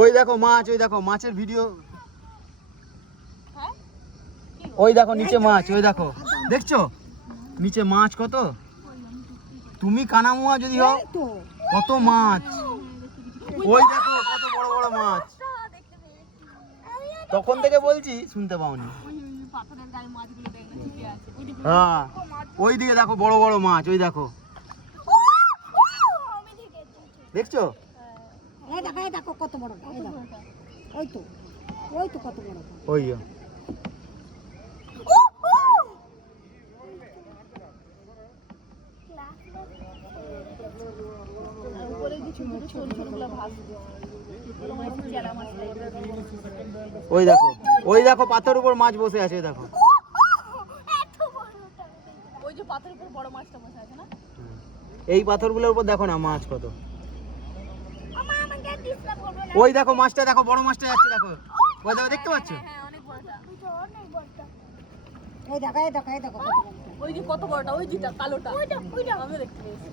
ওই দেখো মাছ, ওই দেখো মাছের ভিডিও। ওই দেখো নিচে মাছ, ওই দেখো দেখছো নিচে মাছ কত। তুমি কানামুয়া যদি হও কত মাছ। ওই দেখো কত বড় বড় মাছ। তখন থেকে বলছি শুনতে পাওনি। হ্যাঁ ওই দিকে দেখো বড় বড় মাছ, ওই দেখো দেখছো। দেখো কত বড়, ওই তো ওই তো কত বড়। ওই ওই দেখো, ওই দেখো পাথরের উপর মাছ বসে আছে, ওই দেখো। ওই যে পাথরের উপর বড় মাছটা বসে আছে না, এই পাথরগুলোর উপর দেখো না মাছ কত। ওই দেখো মাছটা দেখো, বড় মাছটা যাচ্ছে দেখো, ওই দেখো দেখতে পাচ্ছ। এই দেখো এই দেখো এই দেখো কত বড়। ওই যে কত বড়টা, ওই যেটা কালোটা, আমি দেখতে পেয়েছি।